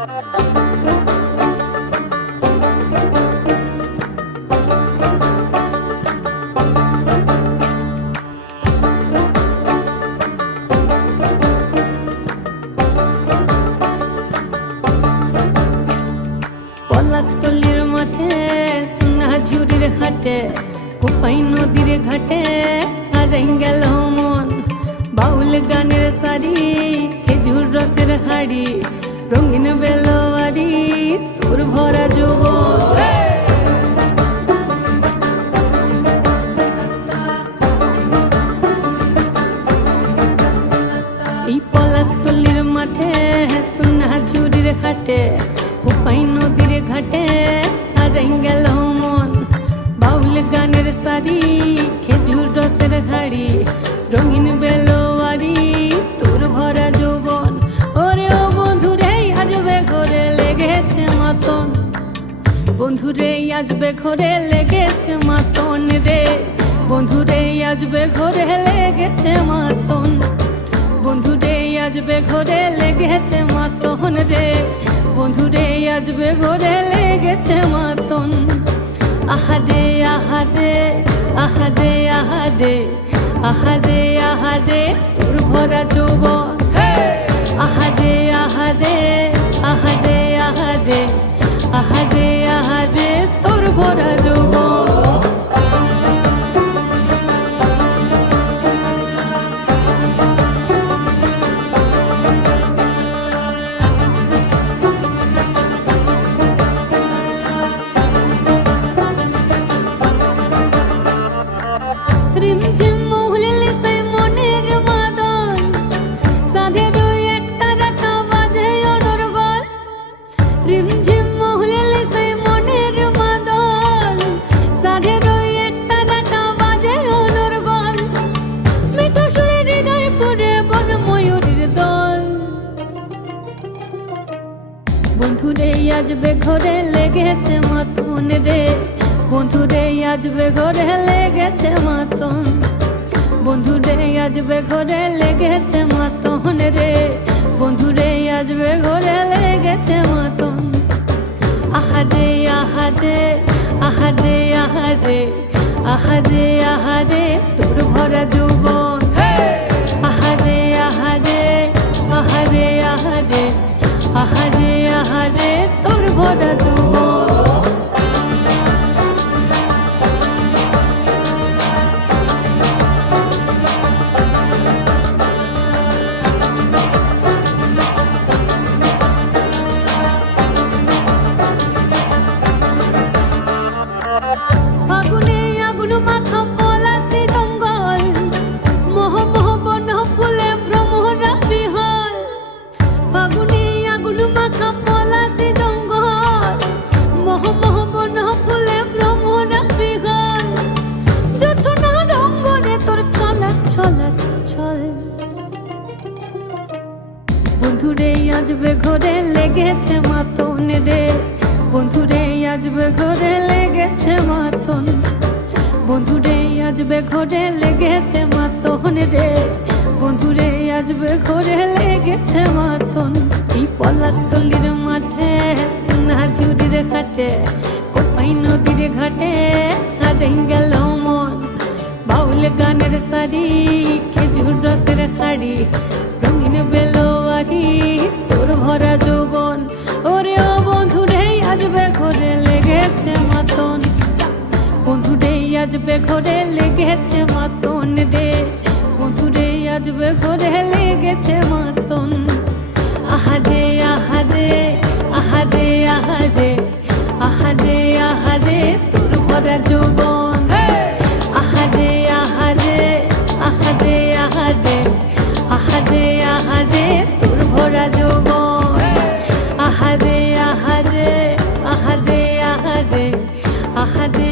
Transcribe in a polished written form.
পলাশতলির মাঠে সোনাঝুরির ঘাটে কোপাই নদীর ঘাটে হারাই গেল মন। বাউল গানের শাড়ি খেজুর রসের হাড়ি রঙিন বেলোয়ারি তোর ভরা যৌবন। এই পলাশতলির মাঠে সোনাঝুরির ঘাটে কোপাই নদীর ঘাটে হারাই গেল মন। বাউল গানের শাড়ি খেজুর রসের হাড়ি রঙিন বেলোয়ারি তোর ভরা যৌবন। ওরে ও বন্ধুরে আজবে ঘরে লেগেছে মাতন, বন্ধুরে আজবে ঘরে লেগেছে মাতন রে, বন্ধুরে আজবে ঘরে লেগেছে মাতন, বন্ধুরে আজবে ঘরে লেগেছে মাতন রে, বন্ধুরে আজবে ঘরে লেগেছে মাতন। আহারে আহারে আহারে আহারে আহারে আহারে তোর ভরা যৌবন। আহারে আহারে আহারে আহারে আহারে আহারে তোর ভরা যৌবন। রিমঝিম মহুলিলে সেই মনের মাদল সাধের এক তারাটা বাজে অনর্গল। রিমঝিম মহুলিলে সেই মনের মাদল সাধের এক তারাটা বাজে অনর্গল। মিঠো সুরে হৃদয় পুরে বন ময়ূরীর দল। বন্ধুরে আজবে ঘরে লেগেছে মাতন রে, বন্ধুরে আজবে ঘরে লেগেছে মাতন, বন্ধুরে আজবে ঘরে লেগেছে মাতন রে, বন্ধুরে আজবে ঘরে লেগেছে মাতন। আহারে আহারে আহারে আহারে আহারে আহারে তোর ভরা যৌবন। আহারে আহারে আহারে আহারে আহারে আহারে তোর ভরা যৌবন। ফাগুনে আগুন মাখা পলাশি জঙ্গল, মোহ মোহ বন ফুলে ভ্রমরা বিহল। ফাগুনে আগুন মাখা পলাশি জঙ্গল, মোহ মোহ বন ফুলে ভ্রমরা বিহল। জোছনা রঙ্গনে তোর ছলাক ছলাক ছল। বন্ধুরে আজবে ঘরে লেগেছে মাতন রে, বন্ধুরে আজবে ঘরে লেগেছে মাতন, বন্ধুরে আজবে ঘরে লেগেছে মাতন রে, বন্ধুরে আজবে ঘরে লেগেছে মাতন। এই পলাশতলির মাঠে সোনাঝুরির ঘাটে কোপাই নদীর ঘাটে হারাই গেল মন। বাউল গানের শাড়ি খেজুর রসের হাড়ি রঙিন বেলোয়ারি তোর ভরা যৌবন। ওরে ও বন্ধুরে আজবে ঘরে লেগেছে মাতন, বন্ধুরে আজবে ঘরে লেগেছে মাতন রে, বন্ধুরে আজবে ঘরে লেগেছে মাতন। আহারে আহারে আহারে আহারে আহারে আহারে তোর ভরা যৌবন। আহারে আহারে আহারে আহারে আহারে আহারে তোর ভরা যৌবন। আহারে আহারে আহারে আহারে আহারে